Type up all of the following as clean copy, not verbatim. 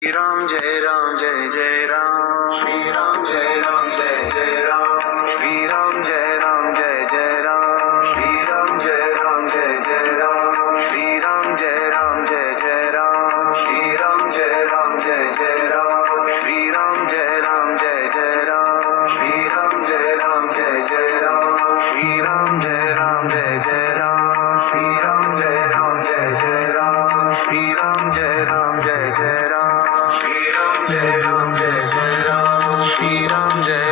Ram Jai Ram Shri Ram Jai Ram Jai Jai Ram Shri Ram Jai Ram Jai Jai Ram Shri Ram Jai Ram Jai Jai Ram Shri Ram Jai Ram Jai Jai Ram Shri Ram Jai Ram Jai Jai Ram Shri Ram Jai Ram Jai Jai Ram Shri Ram Jai Ram Jai Jai Ram Shri Ram Jai Ram Jai Jai Ram Shri Ram Jai Ram Jai Jai Ram Shri Ram Jai Ram Jai Jai Ram Shri Ram Jai Ram Jai Jai Ram Shri Ram Jai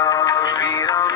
Ram, Shri Ram,